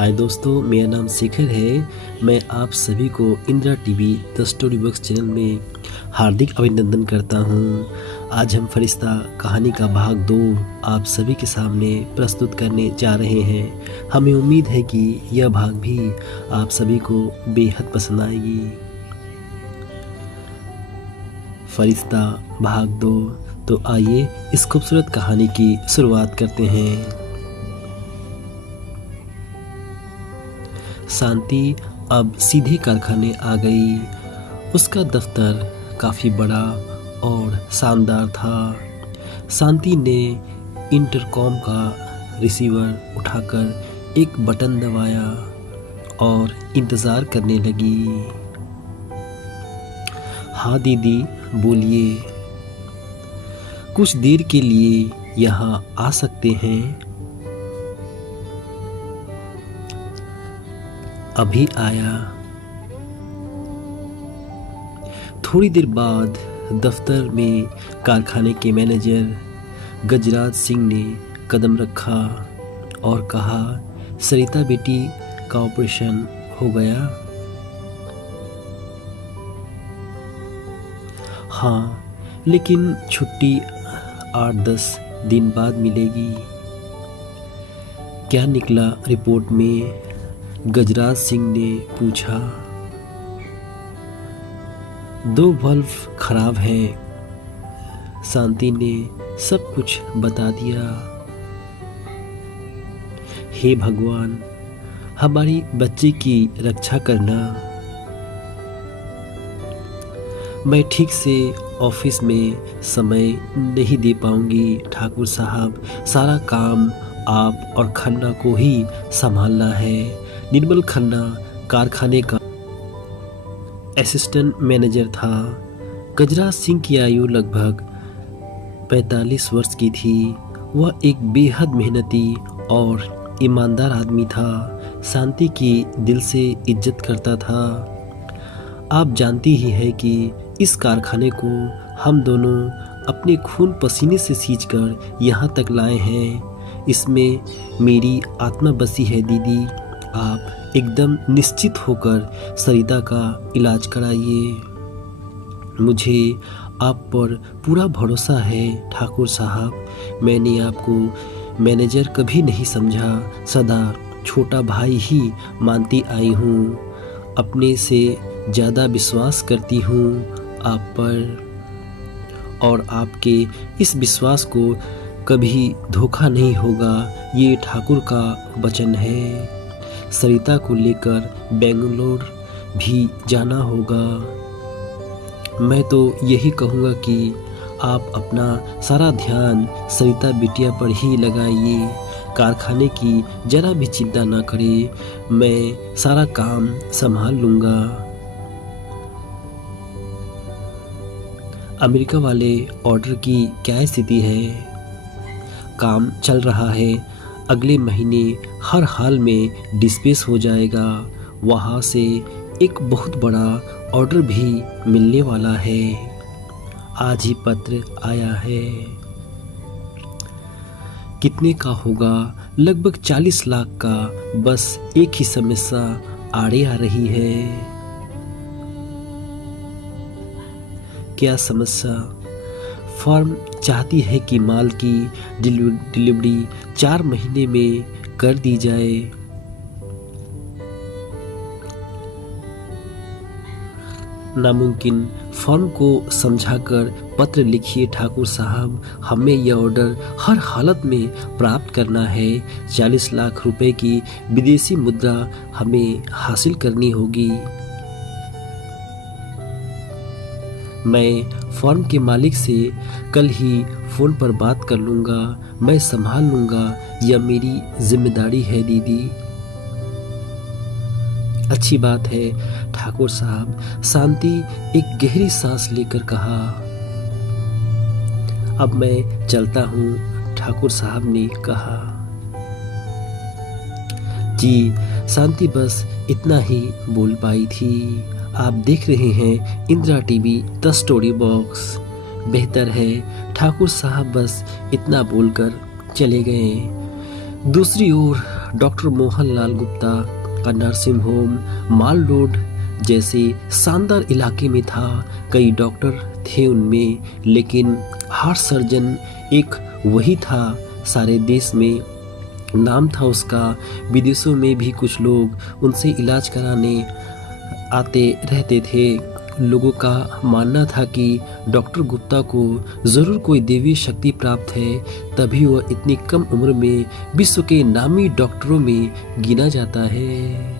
हाय दोस्तों, मेरा नाम शेखर है। मैं आप सभी को Indira TV the story box channel में हार्दिक अभिनंदन करता हूं। आज हम फरिश्ता कहानी का भाग 2 आप सभी के सामने प्रस्तुत करने जा रहे हैं। हमें उम्मीद है कि यह भाग भी आप सभी को बेहद पसंद आएगी। फरिश्ता भाग 2। तो आइए इस खूबसूरत कहानी की शुरुआत करते हैं। शांति अब सीधे कारखाने आ गई। उसका दफ्तर काफ़ी बड़ा और शानदार था। शांति ने इंटरकॉम का रिसीवर उठाकर एक बटन दबाया और इंतज़ार करने लगी। हाँ दीदी, बोलिए। कुछ देर के लिए यहाँ आ सकते हैं? अभी आया। थोड़ी देर बाद दफ्तर में कारखाने के मैनेजर गजराज सिंह ने कदम रखा और कहा, सरिता बेटी का ऑपरेशन हो गया? हाँ, लेकिन छुट्टी 8-10 दिन बाद मिलेगी। क्या निकला रिपोर्ट में? गजराज सिंह ने पूछा। 2 बल्ब खराब हैं। शांति ने सब कुछ बता दिया। हे भगवान, हमारी बच्ची की रक्षा करना। मैं ठीक से ऑफिस में समय नहीं दे पाऊंगी ठाकुर साहब। सारा काम आप और खन्ना को ही संभालना है। निर्मल खन्ना कारखाने का असिस्टेंट मैनेजर था। गजराज सिंह की आयु लगभग 45 वर्ष की थी। वह एक बेहद मेहनती और ईमानदार आदमी था। शांति की दिल से इज्जत करता था। आप जानती ही है कि इस कारखाने को हम दोनों अपने खून पसीने से सींचकर यहाँ तक लाए हैं। इसमें मेरी आत्मा बसी है दीदी। आप एकदम निश्चित होकर सरिता का इलाज कराइए। मुझे आप पर पूरा भरोसा है ठाकुर साहब। मैंने आपको मैनेजर कभी नहीं समझा, सदा छोटा भाई ही मानती आई हूँ। अपने से ज़्यादा विश्वास करती हूँ आप पर, और आपके इस विश्वास को कभी धोखा नहीं होगा, ये ठाकुर का वचन है। सरिता को लेकर बेंगलोर भी जाना होगा। मैं तो यही कहूँगा कि आप अपना सारा ध्यान सरिता बिटिया पर ही लगाइए। कारखाने की जरा भी चिंता ना करें, मैं सारा काम संभाल लूँगा। अमेरिका वाले ऑर्डर की क्या स्थिति है? काम चल रहा है। अगले महीने हर हाल में डिस्पैच हो जाएगा। वहाँ से एक बहुत बड़ा ऑर्डर भी मिलने वाला है। आज ही पत्र आया है। कितने का होगा? लगभग 40 लाख का। बस एक ही समस्या आड़े आ रही है। क्या समस्या? फर्म चाहती है कि माल की डिलीवरी 4 महीने में कर दी जाए। नामुमकिन। फर्म को समझाकर पत्र लिखिए ठाकुर साहब। हमें यह ऑर्डर हर हालत में प्राप्त करना है। 40 लाख रुपए की विदेशी मुद्रा हमें हासिल करनी होगी। मैं फर्म के मालिक से कल ही फ़ोन पर बात कर लूँगा। मैं संभाल लूँगा, यह मेरी जिम्मेदारी है दीदी। अच्छी बात है ठाकुर साहब। शांति एक गहरी सांस लेकर कहा। अब मैं चलता हूँ ठाकुर साहब ने कहा। जी। शांति बस इतना ही बोल पाई थी। आप देख रहे हैं Indira TV the story box. बेहतर है ठाकुर साहब बस इतना बोलकर चले गए। दूसरी ओर डॉक्टर मोहनलाल गुप्ता का नर्सिंग होम माल रोड जैसे शानदार इलाके में था। कई डॉक्टर थे उनमें, लेकिन हार्ट सर्जन एक वही था। सारे देश में नाम था उसका। विदेशों में भी कुछ लोग उनसे इलाज कराने आते रहते थे। लोगों का मानना था कि डॉक्टर गुप्ता को ज़रूर कोई देवी शक्ति प्राप्त है, तभी वह इतनी कम उम्र में विश्व के नामी डॉक्टरों में गिना जाता है।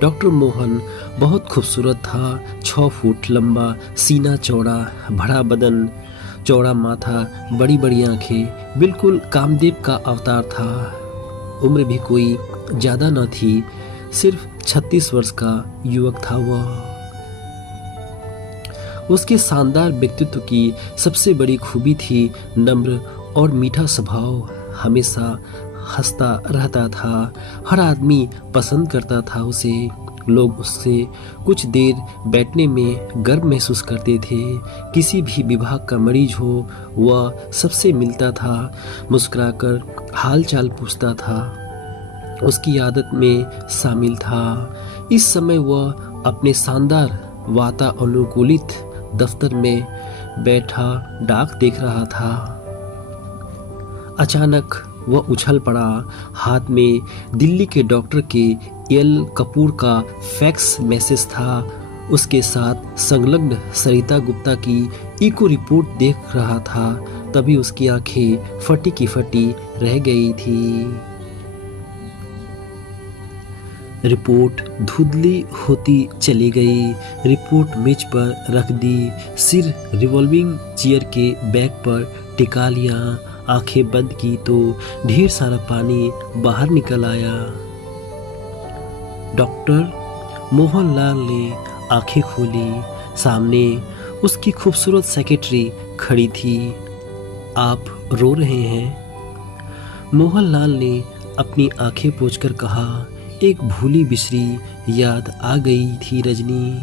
डॉक्टर मोहन बहुत खूबसूरत था। 6 फुट लंबा, सीना चौड़ा, बड़ा बदन, चौड़ा माथा, बड़ी बड़ी आंखें, बिल्कुल कामदेव का अवतार था। उम्र भी कोई ज़्यादा न थी, सिर्फ 36 वर्ष का युवक था वह। उसके शानदार व्यक्तित्व की सबसे बड़ी खूबी थी नम्र और मीठा स्वभाव। हमेशा हंसता रहता था, हर आदमी पसंद करता था उसे। लोग उससे कुछ देर बैठने में गर्व महसूस करते थे। किसी भी विभाग का मरीज हो, वह सबसे मिलता था, मुस्कुराकर हाल चाल पूछता था, उसकी आदत में शामिल था। इस समय वह अपने शानदार वातानुकूलित दफ्तर में बैठा डाक देख रहा था। अचानक वह उछल पड़ा। हाथ में दिल्ली के डॉक्टर के एल कपूर का फैक्स मैसेज था। उसके साथ संलग्न सरिता गुप्ता की इको रिपोर्ट देख रहा था। तभी उसकी आंखें फटी की फटी रह गई थी। रिपोर्ट धुंधली होती चली गई। रिपोर्ट मेज पर रख दी, सिर रिवॉल्विंग चेयर के बैक पर टिका लिया, आंखें बंद की तो ढेर सारा पानी बाहर निकल आया। डॉक्टर मोहनलाल ने आंखें खोली। सामने उसकी खूबसूरत सेक्रेटरी खड़ी थी। आप रो रहे हैं? मोहनलाल ने अपनी आंखें पोंछकर कहा। एक भूली बिसरी याद आ गई थी रजनी।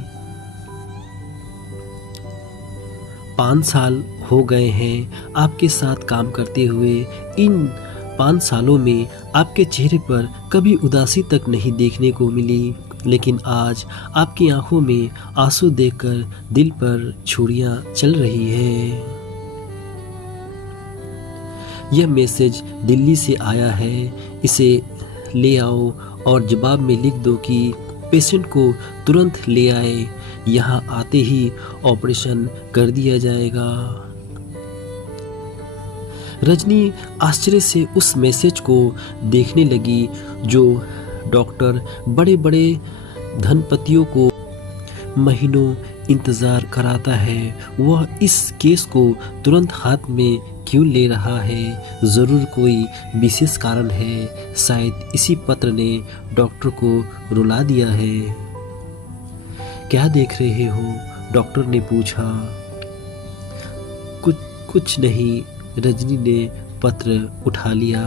5 साल हो गए हैं आपके साथ काम करते हुए। इन 5 सालों में आपके चेहरे पर कभी उदासी तक नहीं देखने को मिली, लेकिन आज आपकी आंखों में आंसू देखकर दिल पर छुरियां चल रही हैं। यह मैसेज दिल्ली से आया है, इसे ले आओ और जवाब में लिख दो कि पेशेंट को तुरंत ले आए। यहाँ आते ही ऑपरेशन कर दिया जाएगा। रजनी आश्चर्य से उस मैसेज को देखने लगी जो डॉक्टर बड़े बड़े धनपतियों को महीनों इंतजार कराता है, वह इस केस को तुरंत हाथ में क्यों ले रहा है? ज़रूर कोई विशेष कारण है। शायद इसी पत्र ने डॉक्टर को रुला दिया है। क्या देख रहे हो? डॉक्टर ने पूछा। कुछ नहीं, रजनी ने पत्र उठा लिया।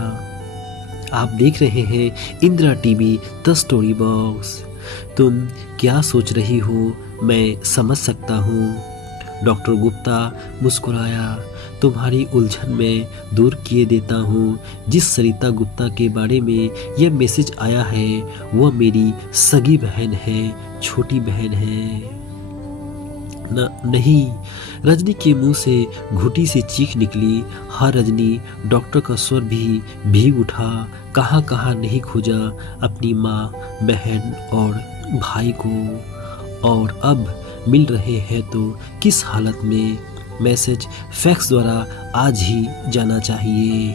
आप देख रहे हैं Indira TV the story box. तुम क्या सोच रही हो मैं समझ सकता हूँ। डॉक्टर गुप्ता मुस्कुराया। तुम्हारी उलझन में दूर किए देता हूँ। जिस सरिता गुप्ता के बारे में यह मैसेज आया है वह मेरी सगी बहन है, छोटी बहन है। नहीं, रजनी के मुंह से घुटी सी चीख निकली। हाँ रजनी, डॉक्टर का स्वर भी भीग उठा। कहाँ कहाँ नहीं खोजा अपनी माँ, बहन और भाई को, और अब मिल रहे हैं तो किस हालत में? मैसेज फैक्स द्वारा आज ही जाना चाहिए।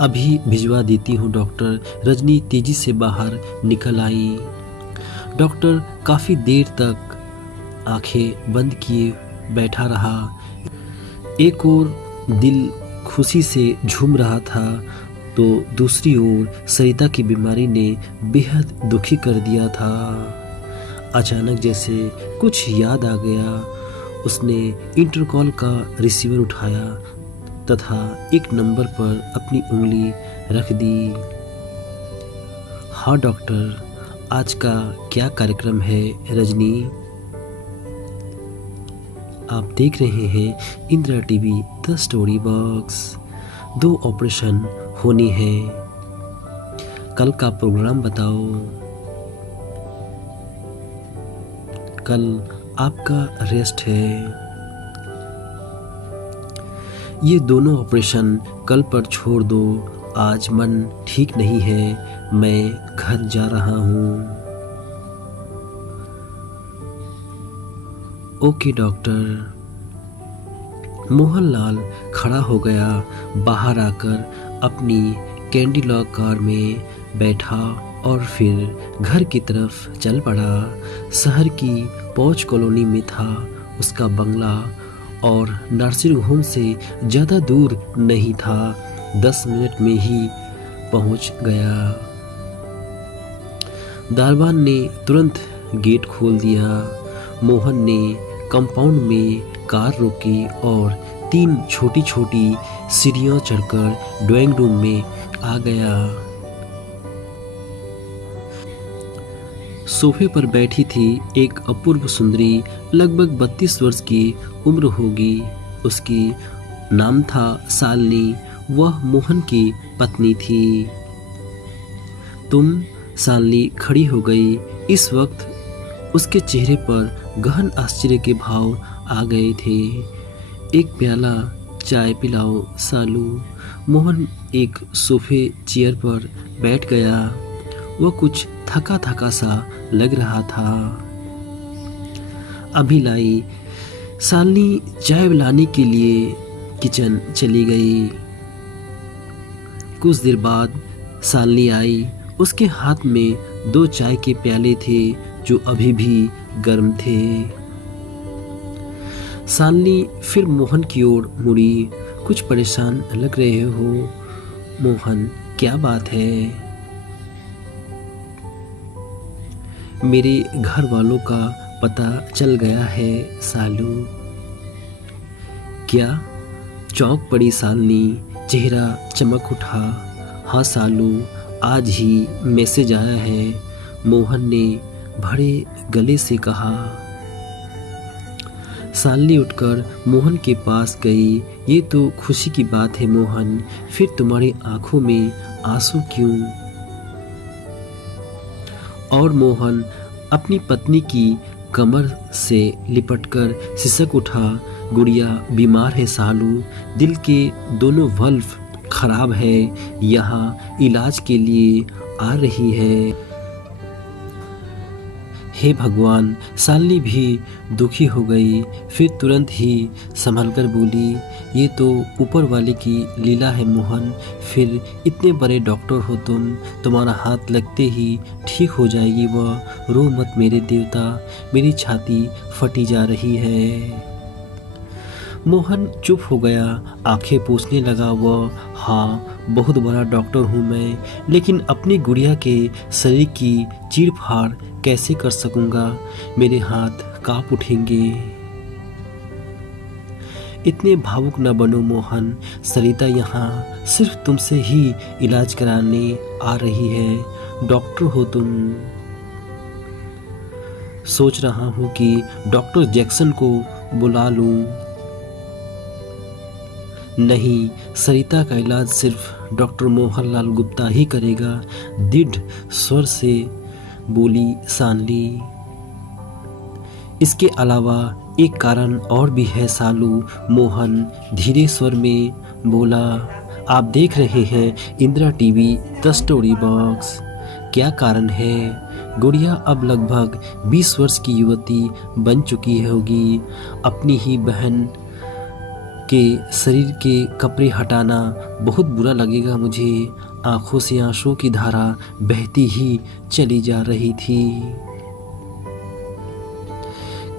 अभी भिजवा देती हूँ डॉक्टर। रजनी तेजी से बाहर निकल आई। डॉक्टर काफी देर तक आंखें बंद किए बैठा रहा। एक ओर दिल खुशी से झूम रहा था तो दूसरी ओर सरिता की बीमारी ने बेहद दुखी कर दिया था। अचानक जैसे कुछ याद आ गया, उसने इंटरकॉल का रिसीवर उठाया तथा एक नंबर पर अपनी उंगली रख दी। हाँ डॉक्टर, आज का क्या कार्यक्रम है रजनी? आप देख रहे हैं Indira TV the story box. 2 operation होने हैं, कल का प्रोग्राम बताओ। कल आपका रेस्ट है। ये दोनों ऑपरेशन कल पर छोड़ दो, आज मन ठीक नहीं है, मैं घर जा रहा हूँ। Okay doctor. मोहनलाल खड़ा हो गया, बाहर आकर अपनी कैंडी लॉक कार में बैठा और फिर घर की तरफ चल पड़ा। शहर की पौच कॉलोनी में था उसका बंगला और नर्सिंग होम से ज़्यादा दूर नहीं था, 10 मिनट में ही पहुंच गया। दारवान ने तुरंत गेट खोल दिया। मोहन ने कंपाउंड में कार रोकी और 3 छोटी छोटी सीढ़ियां चढ़कर ड्राइंग रूम में आ गया। सोफे पर बैठी थी एक अपूर्व सुंदरी, लगभग 32 वर्ष की उम्र होगी। उसकी नाम था शालिनी, वह मोहन की पत्नी थी। तुम? शालिनी खड़ी हो गई। इस वक्त उसके चेहरे पर गहन आश्चर्य के भाव आ गए थे। एक प्याला चाय पिलाओ सालू। मोहन एक सोफे चेयर पर बैठ गया। वह कुछ थका थका सा लग रहा था। अभी लाई। शालिनी चाय लाने के लिए किचन चली गई। कुछ देर बाद शालिनी आई। उसके हाथ में 2 चाय के प्याले थे जो अभी भी गर्म थे। शालिनी फिर मोहन की ओर मुड़ी। कुछ परेशान लग रहे हो मोहन, क्या बात है? मेरे घर वालों का पता चल गया है सालू। क्या? चौंक पड़ी शालिनी, चेहरा चमक उठा। हाँ सालू, आज ही मैसेज आया है, मोहन ने भरे गले से कहा। शालिनी उठकर मोहन के पास गई। ये तो खुशी की बात है मोहन, फिर तुम्हारी आंखों में आंसू क्यों? और मोहन अपनी पत्नी की कमर से लिपटकर सिसक उठा। गुड़िया बीमार है सालू, दिल के दोनों वल्व खराब है, यहाँ इलाज के लिए आ रही है। हे भगवान, शालिनी भी दुखी हो गई, फिर तुरंत ही संभलकर बोली, ये तो ऊपर वाले की लीला है मोहन, फिर इतने बड़े डॉक्टर हो तुम, तुम्हारा हाथ लगते ही ठीक हो जाएगी वह। रो मत मेरे देवता, मेरी छाती फटी जा रही है। मोहन चुप हो गया, आंखें पोंछने लगा वह। हाँ, बहुत बड़ा डॉक्टर हूँ मैं, लेकिन अपनी गुड़िया के शरीर की चीर फाड़ कैसे कर सकूंगा? मेरे हाथ कांप उठेंगे। इतने भावुक न बनो मोहन, सरिता यहाँ सिर्फ तुमसे ही इलाज कराने आ रही है, डॉक्टर हो तुम। सोच रहा हूँ कि डॉक्टर जैक्सन को बुला लूं। नहीं, सरिता का इलाज सिर्फ डॉक्टर मोहनलाल गुप्ता ही करेगा, दृढ़ स्वर से बोली शालिनी। इसके अलावा एक कारण और भी है सालू, मोहन धीरे स्वर में बोला। आप देख रहे हैं Indira TV the story box. क्या कारण है? गुड़िया अब लगभग 20 वर्ष की युवती बन चुकी होगी। अपनी ही बहन के शरीर के कपड़े हटाना बहुत बुरा लगेगा मुझे। आंखों से आंसुओं की धारा बहती ही चली जा रही थी।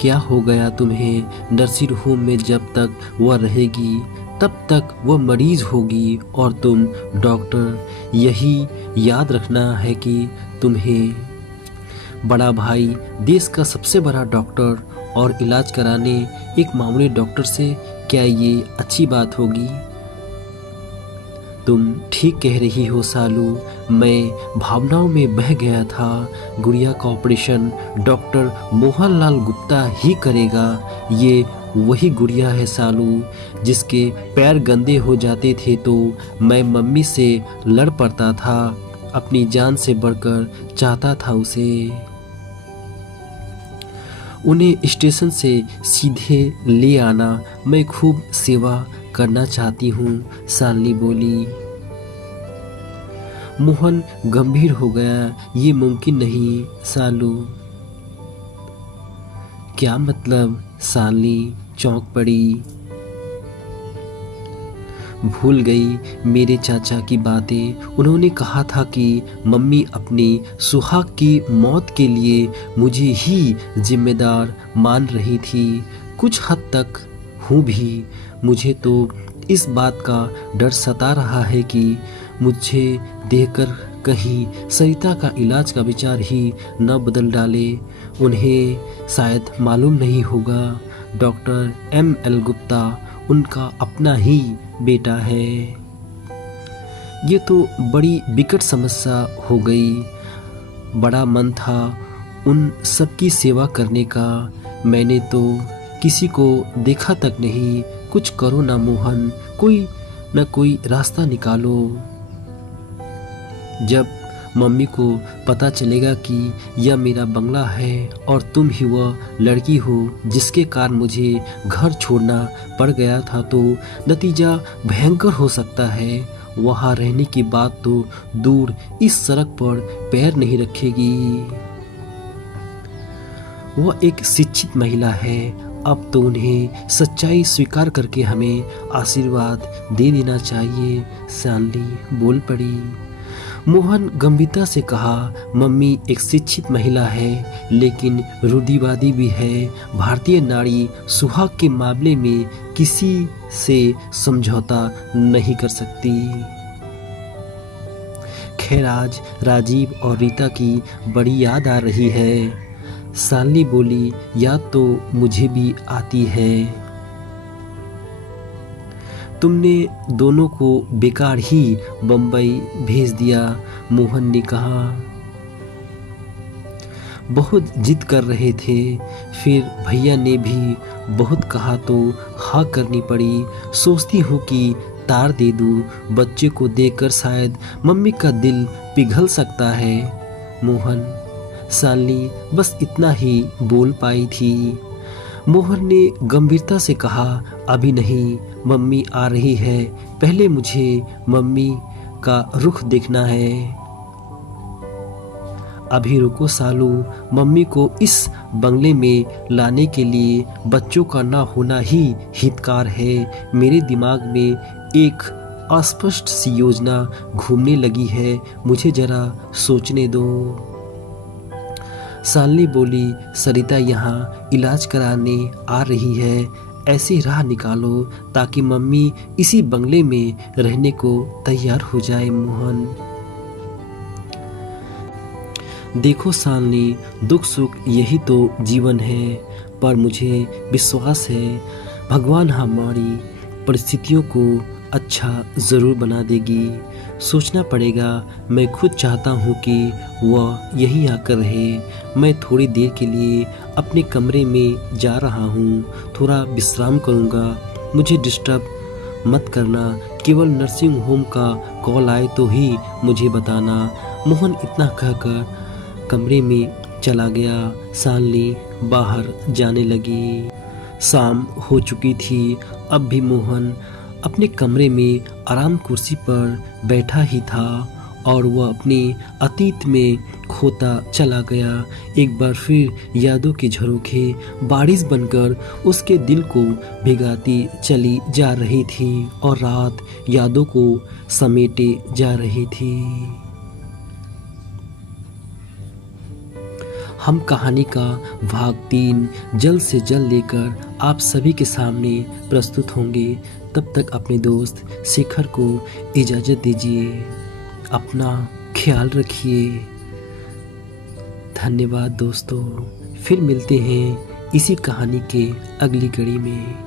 क्या हो गया तुम्हें? नर्सिंग होम में जब तक वह रहेगी तब तक वह मरीज होगी और तुम डॉक्टर। यही याद रखना है कि तुम्हें बड़ा भाई देश का सबसे बड़ा डॉक्टर और इलाज कराने एक मामूली डॉक्टर से क्या ये अच्छी बात होगी? तुम ठीक कह रही हो सालू, मैं भावनाओं में बह गया था। गुड़िया का ऑपरेशन डॉक्टर मोहनलाल गुप्ता ही करेगा, ये वही गुड़िया है सालू, जिसके पैर गंदे हो जाते थे तो मैं मम्मी से लड़ पड़ता था, अपनी जान से बढ़कर चाहता था उसे। उन्हें स्टेशन से सीधे ले आना, मैं खूब सेवा करना चाहती हूँ, शालिनी बोली। मोहन गंभीर हो गया। ये मुमकिन नहीं सालू। क्या मतलब? शालिनी चौंक पड़ी। भूल गई मेरे चाचा की बातें। उन्होंने कहा था कि मम्मी अपनी सुहाग की मौत के लिए मुझे ही जिम्मेदार मान रही थी। कुछ हद तक हूँ भी। मुझे तो इस बात का डर सता रहा है कि मुझे देखकर कहीं सरिता का इलाज का विचार ही न बदल डाले। उन्हें शायद मालूम नहीं होगा, डॉक्टर M.L. गुप्ता उनका अपना ही बेटा है। ये तो बड़ी विकट समस्या हो गई। बड़ा मन था उन सबकी सेवा करने का, मैंने तो किसी को देखा तक नहीं। कुछ करो ना मोहन, कोई न कोई रास्ता निकालो। जब मम्मी को पता चलेगा कि यह मेरा बंगला है और तुम ही वह लड़की हो जिसके कारण मुझे घर छोड़ना पड़ गया था, तो नतीजा भयंकर हो सकता है। वहाँ रहने की बात तो दूर, इस सड़क पर पैर नहीं रखेगी। वह एक शिक्षित महिला है। अब तो उन्हें सच्चाई स्वीकार करके हमें आशीर्वाद दे देना चाहिए, शालिनी बोल पड़ी। मोहन गंभीरता से कहा, मम्मी एक शिक्षित महिला है लेकिन रूढ़िवादी भी है। भारतीय नारी सुहाग के मामले में किसी से समझौता नहीं कर सकती। खैर आज राजीव और रीता की बड़ी याद आ रही है, शालिनी बोली। याद तो मुझे भी आती है। तुमने दोनों को बेकार ही बम्बई भेज दिया, मोहन ने कहा। बहुत जिद कर रहे थे, फिर भैया ने भी बहुत कहा तो हाँ करनी पड़ी। सोचती हूँ कि तार दे दूँ, बच्चे को देखकर शायद मम्मी का दिल पिघल सकता है, मोहन। शालिनी बस इतना ही बोल पाई थी। मोहन ने गंभीरता से कहा, अभी नहीं, मम्मी आ रही है, पहले मुझे मम्मी का रुख देखना है। अभी रुको सालू, मम्मी को इस बंगले में लाने के लिए बच्चों का ना होना ही हितकार है। मेरे दिमाग में एक अस्पष्ट सी योजना घूमने लगी है, मुझे जरा सोचने दो। शालिनी बोली, सरिता यहाँ इलाज कराने आ रही है, ऐसी राह निकालो ताकि मम्मी इसी बंगले में रहने को तैयार हो जाए, मोहन। देखो शालिनी, दुख सुख यही तो जीवन है, पर मुझे विश्वास है भगवान हमारी परिस्थितियों को अच्छा ज़रूर बना देगी। सोचना पड़ेगा। मैं खुद चाहता हूँ कि वह यहीं आकर रहे। मैं थोड़ी देर के लिए अपने कमरे में जा रहा हूँ, थोड़ा विश्राम करूँगा। मुझे डिस्टर्ब मत करना, केवल नर्सिंग होम का कॉल आए तो ही मुझे बताना। मोहन इतना कहकर कमरे में चला गया। शालिनी बाहर जाने लगी। शाम हो चुकी थी। अब भी मोहन अपने कमरे में आराम कुर्सी पर बैठा ही था और वह अपने अतीत में खोता चला गया। एक बार फिर यादों के झरोखे बारिश बनकर उसके दिल को भिगाती चली जा रही थी और रात यादों को समेटे जा रही थी। हम कहानी का भाग 3 जल्द से जल्द लेकर आप सभी के सामने प्रस्तुत होंगे। तब तक अपने दोस्त शेखर को इजाज़त दीजिए। अपना ख्याल रखिए। धन्यवाद दोस्तों। फिर मिलते हैं इसी कहानी के अगली कड़ी में।